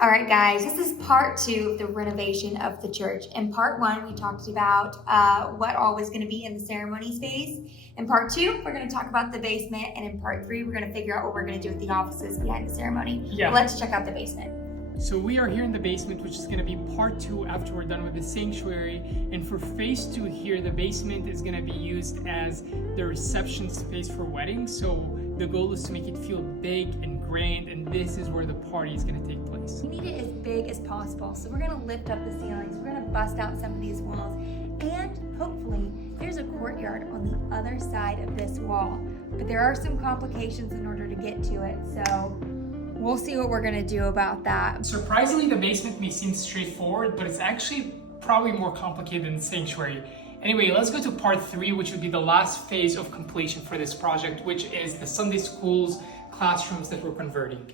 All right, guys, this is part two of the renovation of the church. In part one, we talked about what all was going to be in the ceremony space. In part two, we're going to talk about the basement. And in part three, we're going to figure out what we're going to do with the offices behind the ceremony. Yeah. Let's check out the basement. So we are here in the basement, which is going to be part two after we're done with the sanctuary. And for phase two here, the basement is going to be used as the reception space for weddings. So the goal is to make it feel big and grand, and this is where the party is going to take place. We need it as big as possible. So we're going to lift up the ceilings. We're going to bust out some of these walls. And hopefully there's a courtyard on the other side of this wall. But there are some complications in order to get to it. So we'll see what we're gonna do about that. Surprisingly, the basement may seem straightforward, but it's actually probably more complicated than the sanctuary. Anyway, let's go to part three, which would be the last phase of completion for this project, which is the Sunday schools classrooms that we're converting.